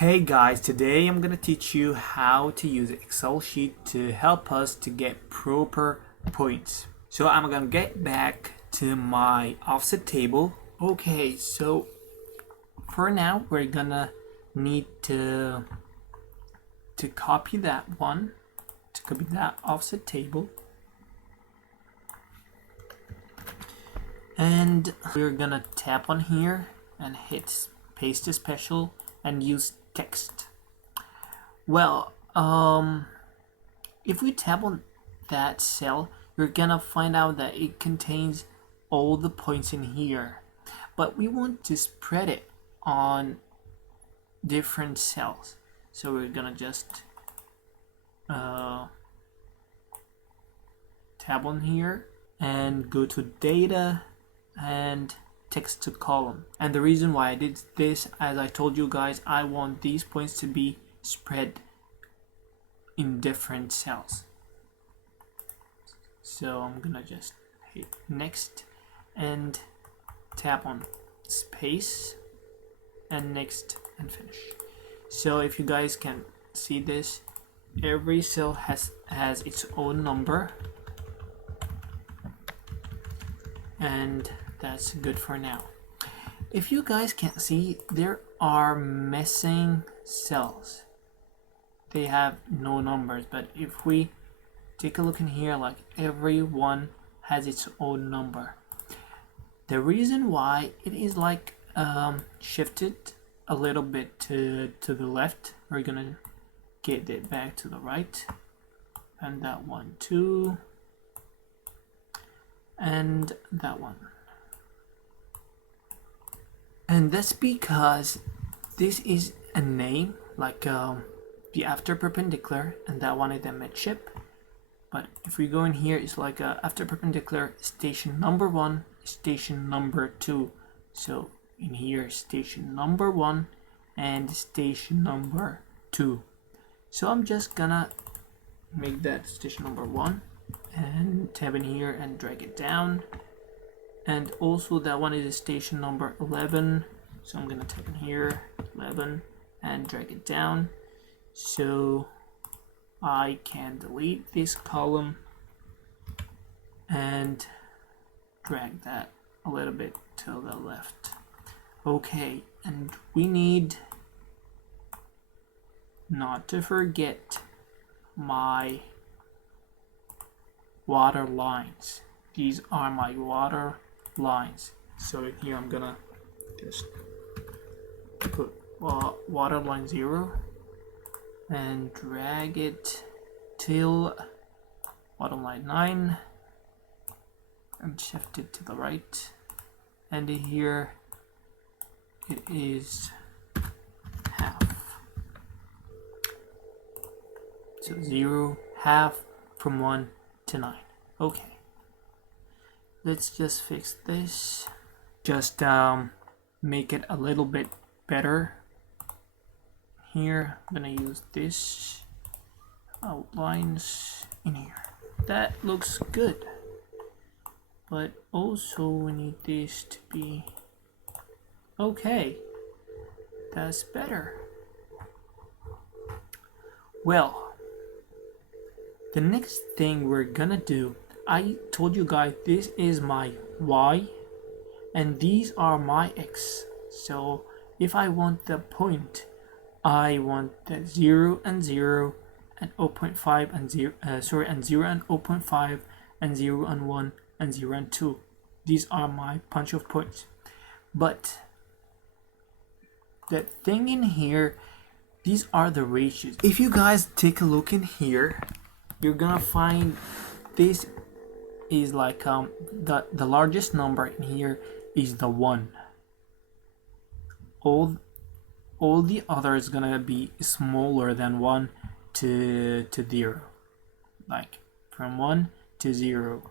Hey guys, today I'm gonna teach you how to use Excel sheet to help us to get proper points. So I'm gonna get back to my offset table. Okay, so for now we're gonna need to copy that offset table, and we're gonna tap on here and hit paste to special and use text. Well, if we tap on that cell, you're gonna find out that it contains all the points in here, but we want to spread it on different cells. So we're gonna just tab on here and go to data and text to column. And the reason why I did this, as I told you guys, I want these points to be spread in different cells. So I'm gonna just hit next and tap on space and next and finish. So if you guys can see this, every cell has its own number, and that's good for now. If you guys can't see, there are missing cells. They have no numbers, but if we take a look in here, like every one has its own number. The reason why it is like shifted a little bit to the left, we're gonna get it back to the right, and that one too, and that one. And that's because this is a name, like the after perpendicular, and that one is the midship. But if we go in here, it's like after perpendicular, station number 1, station number 2. So in here, station number 1 and station number 2. So I'm just gonna make that station number 1 and tab in here and drag it down. And also that one is station number 11. So I'm gonna type in here 11 and drag it down. So I can delete this column and drag that a little bit to the left. Okay, and we need not to forget my water lines. These are my water lines. So here I'm gonna just put water line 0 and drag it till bottom line 9 and shift it to the right, and here it is half. So 0, half, from 1 to 9. Okay, let's just fix this, just make it a little bit better. Here I'm gonna use this outlines in here. That looks good, but also we need this to be okay. That's better. Well, the next thing we're gonna do, I told you guys this is my Y and these are my X. So if I want the point, I want that 0 and 0 and 0.5 and 0 and 0 and 0.5 and 0 and 1 and 0 and 2. These are my bunch of points. But the thing in here, these are the ratios. If you guys take a look in here, you're gonna find this is like the largest number in here is the 1. All the others gonna be smaller than 1 to 0, like from 1 to 0.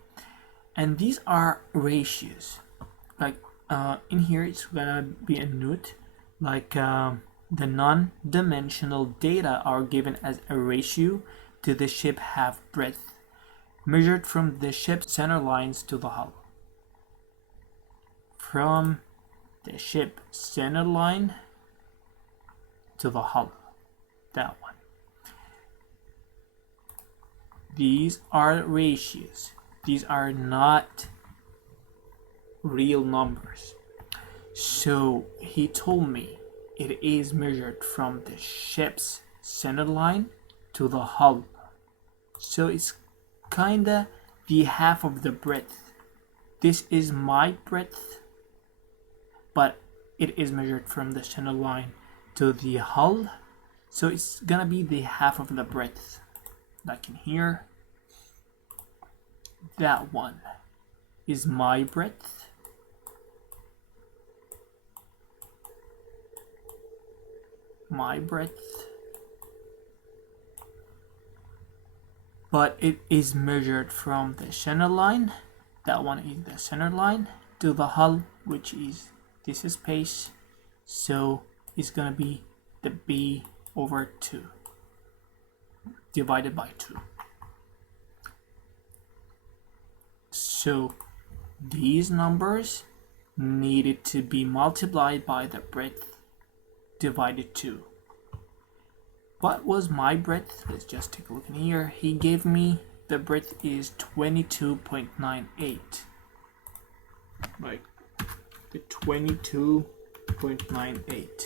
And these are ratios. Like in here it's gonna be a note, like the non-dimensional data are given as a ratio to the ship half breadth, measured from the ship's center lines to the hull. From the ship center line to the hull. That one. These are ratios. These are not real numbers. So he told me it is measured from the ship's center line to the hull. So it's kinda the half of the breadth. This is my breadth, but it is measured from the center line to the hull. So it's gonna be the half of the breadth. Like in here, that one is my breadth. My breadth. But it is measured from the center line. That one is the center line to the hull, which is this space. So it's gonna be the B over 2 divided by 2. So these numbers needed to be multiplied by the breadth divided 2. What was my breadth? Let's just take a look in here. He gave me the breadth is 22.98. Right, the 22.98.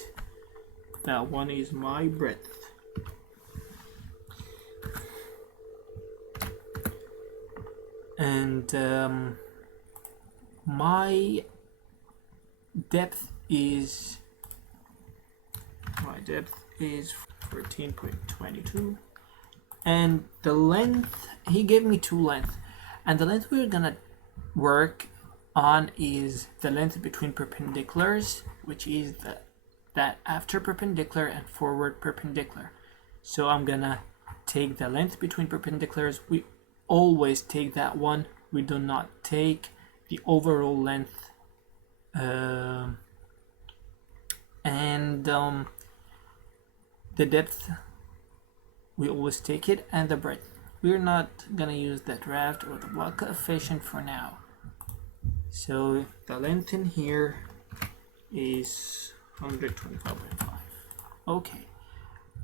That one is my breadth. And my depth is 14.22, and the length, he gave me 2 lengths, and the length we're gonna work on is the length between perpendiculars, which is that after perpendicular and forward perpendicular. So I'm gonna take the length between perpendiculars. We always take that one. We do not take the overall length, and the depth, we always take it, and the breadth. We're not gonna use the draft or the block coefficient for now. So the length in here is 125.5. Okay,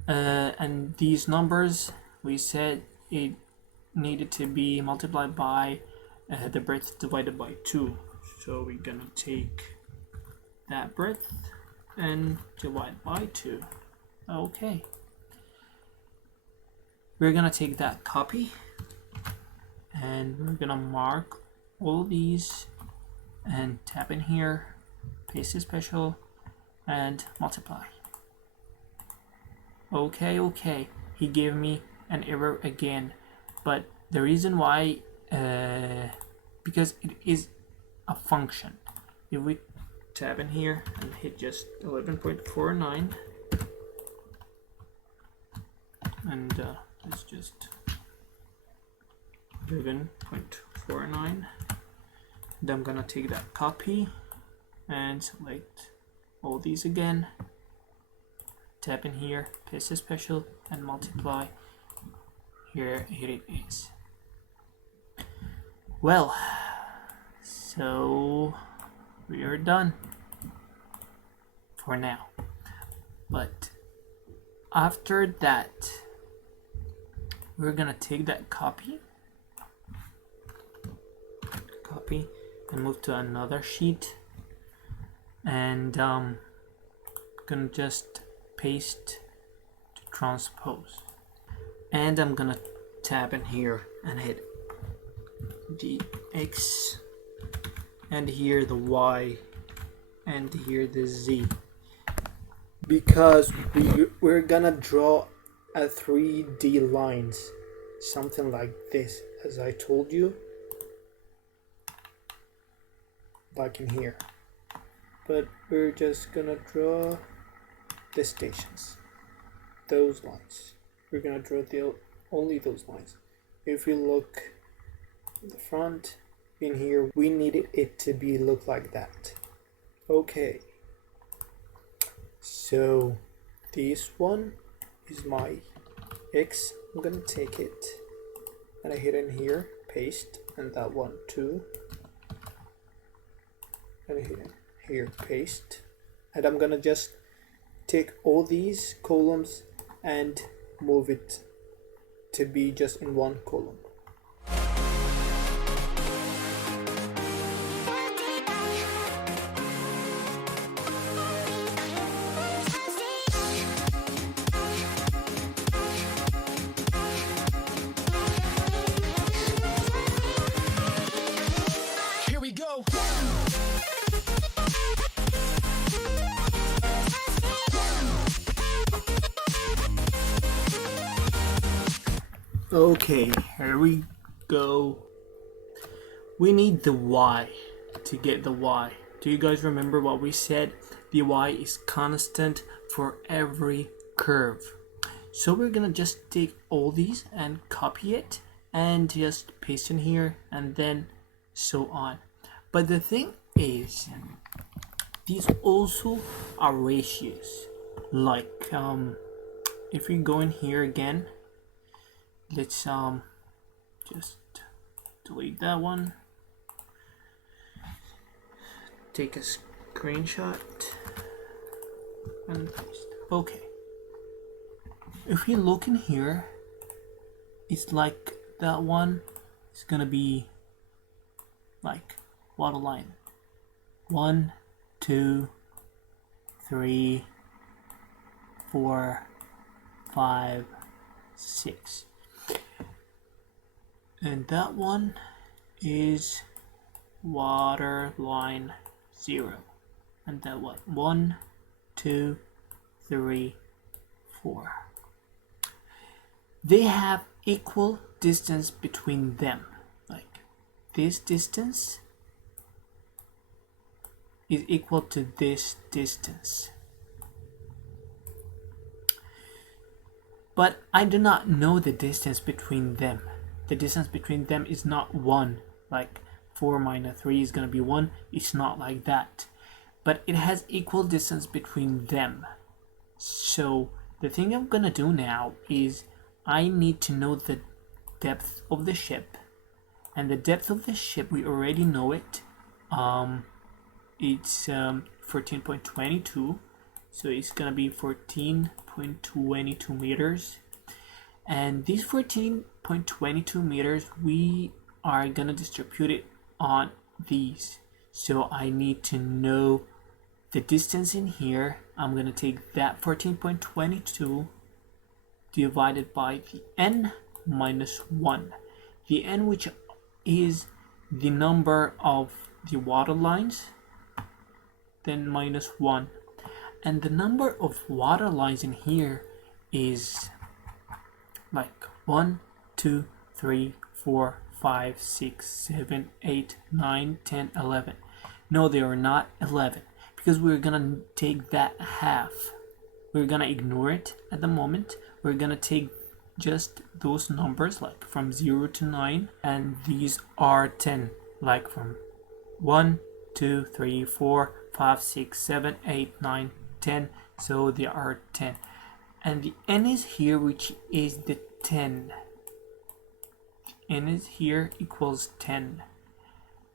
and these numbers, we said it needed to be multiplied by the breadth divided by 2. So we're gonna take that breadth and divide by 2. Okay, we're gonna take that copy and we're gonna mark all these and tap in here, paste a special, and multiply. Okay, he gave me an error again, but the reason why, because it is a function. If we tap in here and hit just 11.49, and let's just 11.49, and I'm gonna take that copy and select all these again, tap in here, paste a special, and multiply. Here it is. Well, so we are done for now, but after that we're gonna take that copy and move to another sheet, and gonna just paste to transpose, and I'm gonna tab in here and hit the X, and here the Y, and here the Z, because we're gonna draw a 3D lines, something like this, as I told you, like in here. But we're just gonna draw the stations, those lines. We're gonna draw only those lines. If we look in the front, in here, we needed it to look like that. Okay, so this one is my X. I'm gonna take it and I hit in here, paste, and that one too, and I hit in here, paste, and I'm gonna just take all these columns and move it to be just in one column. Here we go. Okay, here we go. We need the y to get the y. Do you guys remember what we said? The y is constant for every curve. So we're gonna just take all these and copy it and just paste in here and then so on. But the thing is, these also are ratios. Like if we go in here again, let's just delete that one, take a screenshot and paste. Okay, if we look in here, it's like that one is gonna be like waterline 1, 2, 3, 4, 5, 6. And that one is waterline 0. And that one 1, 2, 3, 4. They have equal distance between them. Like this distance is equal to this distance. But I do not know the distance between them. The distance between them is not 1, like 4 minus 3 is going to be 1. It's not like that. But it has equal distance between them. So the thing I'm going to do now is I need to know the depth of the ship. And the depth of the ship, we already know it. It's 14.22. So it's going to be 14.22 meters. And these 14.22 meters, we are going to distribute it on these. So I need to know the distance in here. I'm going to take that 14.22 divided by the n minus 1. The n, which is the number of the water lines, then minus 1. And the number of water lines in here is like 1, 2, 3, 4, 5, 6, 7, 8, 9, 10, 11. No, they are not 11 because we're gonna take that half. We're gonna ignore it at the moment. We're gonna take just those numbers like from 0 to 9, and these are 10, like from 1, 2, 3, 4, 5, 6, 7, 8, 9, 10. So they are 10. And the n is here, which is the 10. N is here equals 10.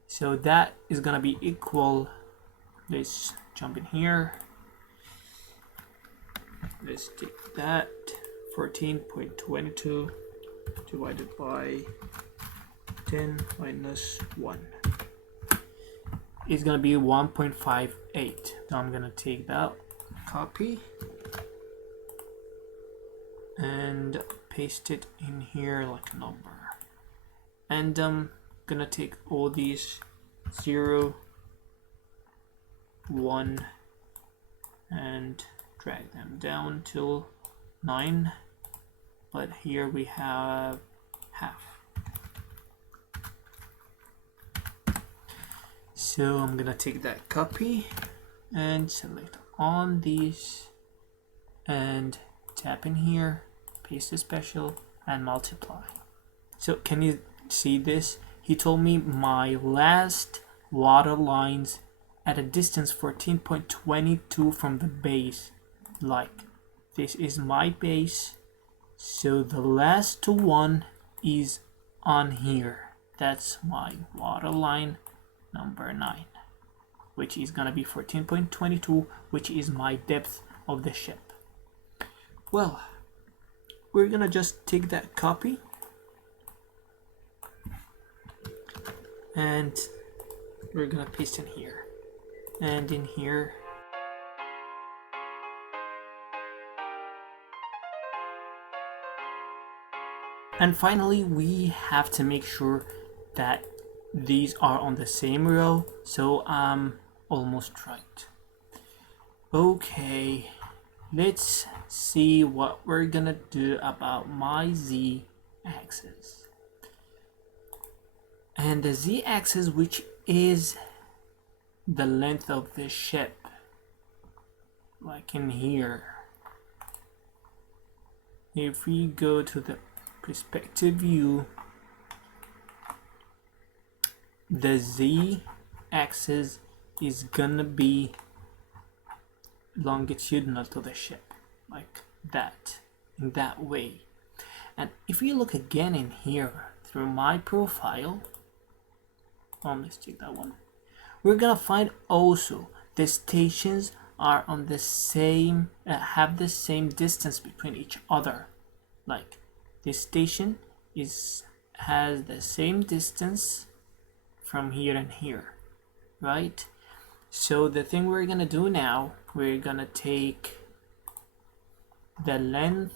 So that is gonna be equal. Let's jump in here. Let's take that 14.22 divided by 10 minus 1. It's gonna be 1.58. So I'm gonna take that, copy, and paste it in here like a number. And I'm gonna take all these 0, 1, and drag them down till 9. But here we have half. So I'm gonna take that copy and select on these and tap in here, paste the special, and multiply. So can you see this? He told me my last water lines at a distance 14.22 from the base. Like this is my base, so the last one is on here. That's my water line number 9, which is gonna be 14.22, which is my depth of the ship. Well, we're gonna just take that copy and we're gonna paste in here, and in here and finally we have to make sure that these are on the same row, so I'm almost right. Okay, let's see what we're gonna do about my z-axis. And the z-axis, which is the length of the ship, like in here. If we go to the perspective view, the z-axis is gonna be longitudinal to the ship, like that, in that way. And if we look again in here through my profile, let's take that one, we're gonna find also the stations are on the same, have the same distance between each other. Like this station has the same distance from here and here, right? So the thing we're gonna do now, we're gonna take the length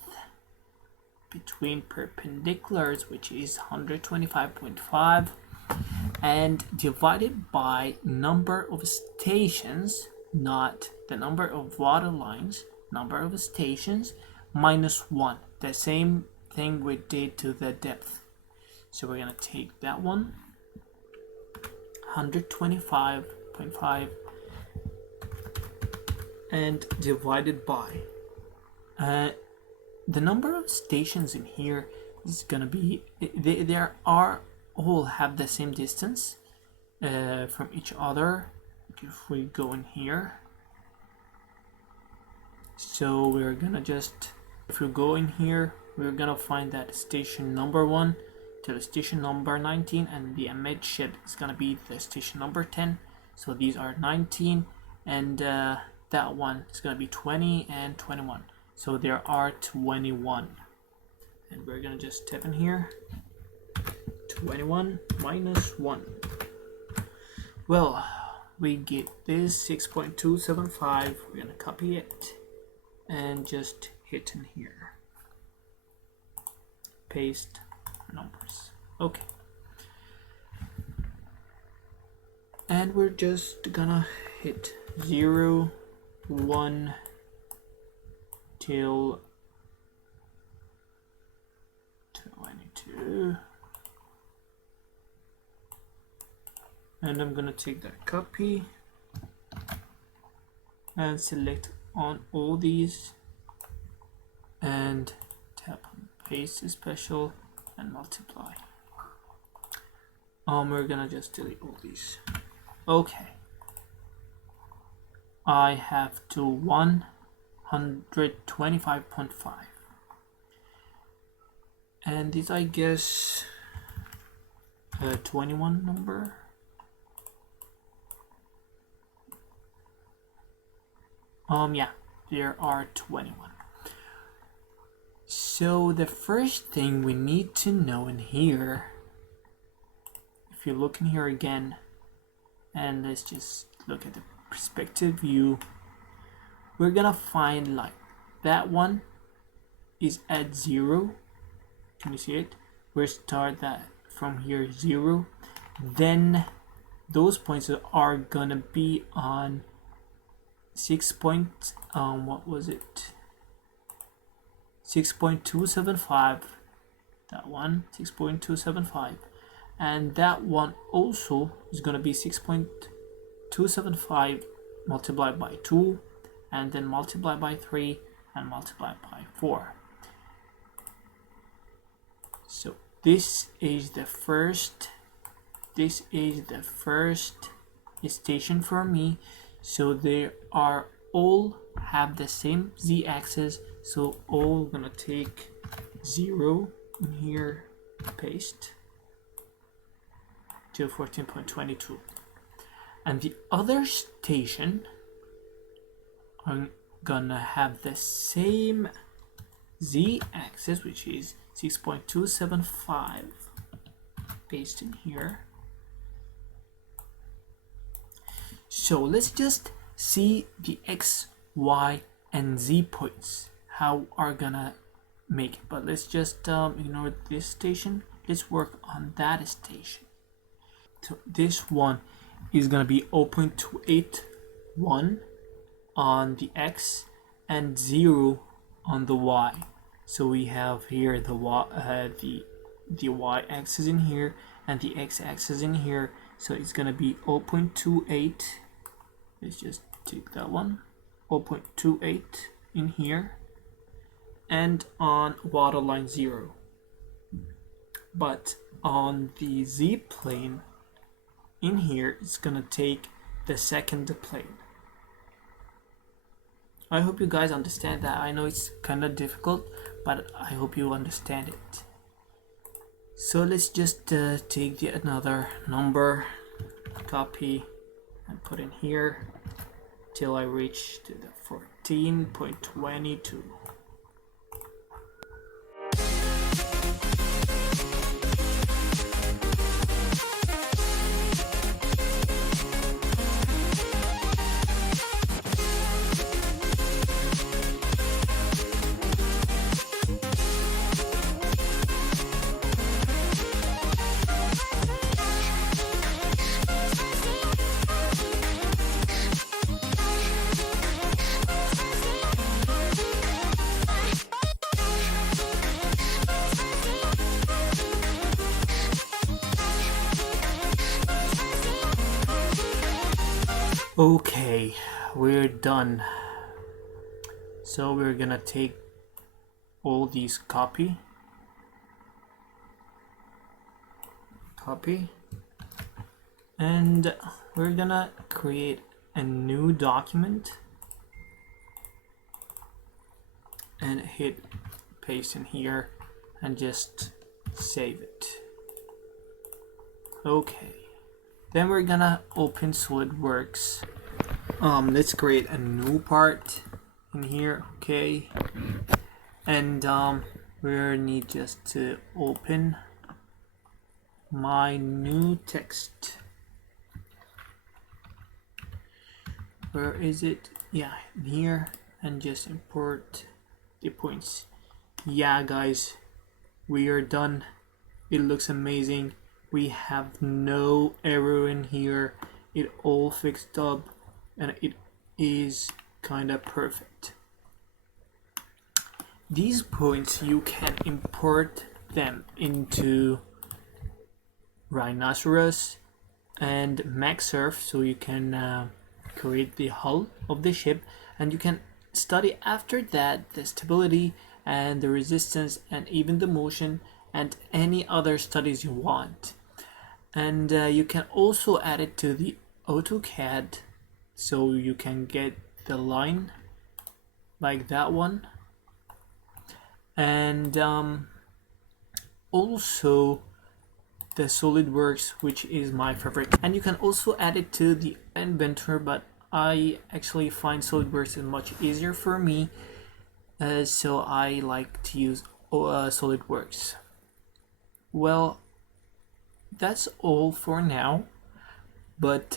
between perpendiculars, which is 125.5, and divide it by number of stations, not the number of water lines, number of stations minus 1, the same thing we did to the depth. So we're gonna take that one, 125.5, and divide it by the number of stations in here is gonna be, they are all have the same distance from each other. If we go in here, so we're gonna just, if we go in here, we're gonna find that station number 1 to the station number 19, and the amidship is gonna be the station number 10. So these are 19, and that one is gonna be 20 and 21. So there are 21, and we're gonna just type in here 21 minus 1. Well, we get this 6.275. We're gonna copy it and just hit in here, paste numbers. Okay, and we're just gonna hit 0, 1 till 22, and I'm gonna take that copy and select on all these and tap on paste special and multiply. We're gonna just delete all these. Okay, I have to 125.5, and this, I guess, 21 number. Yeah, there are 21. So the first thing we need to know in here, if you look in here again, and let's just look at the perspective view, we're gonna find like that one is at 0. Can you see it? We start that from here 0. Then those points are gonna be on 6 point, what was it? 6.275. That one, 6.275, and that one also is gonna be 6.275 multiplied by 2, and then multiply by 3, and multiply by 4. So this is the first station for me. So they are all have the same z-axis, so all gonna take 0 in here, paste to 14.22, and the other station gonna have the same z-axis, which is 6.275, paste in here. So let's just see the x, y, and z points, how are gonna make it. But let's just ignore this station. Let's work on that station. So this one is gonna be 0.281 on the x and 0 on the y. So we have here the y-axis in here and the x-axis in here. So it's gonna be 0.28. Let's just take that one. 0.28 in here, and on waterline 0. But on the z-plane in here, it's gonna take the second plane. I hope you guys understand that. I know it's kind of difficult, but I hope you understand it. So let's just take another number, copy, and put in here till I reach to the 14.22. Okay, we're done. So we're gonna take all these copy, and we're gonna create a new document and hit paste in here and just save it. Okay. Then we're gonna open SolidWorks. Let's create a new part in here, okay? And we need just to open my new text. Where is it? Yeah, in here, and just import the points. Yeah, guys, we are done. It looks amazing. We have no error in here. It all fixed up and it is kind of perfect. These points, you can import them into Rhinoceros and MaxSurf, so you can create the hull of the ship, and you can study after that the stability and the resistance and even the motion and any other studies you want. And you can also add it to the AutoCAD, so you can get the line like that one, and also the SolidWorks, which is my favorite. And you can also add it to the Inventor, but I actually find SolidWorks is much easier for me, so I like to use SolidWorks. Well, that's all for now, but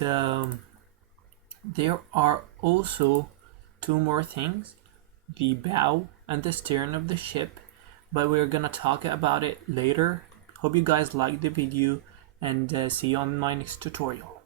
there are also two more things: the bow and the stern of the ship, but we're gonna talk about it later. Hope you guys liked the video, and see you on my next tutorial.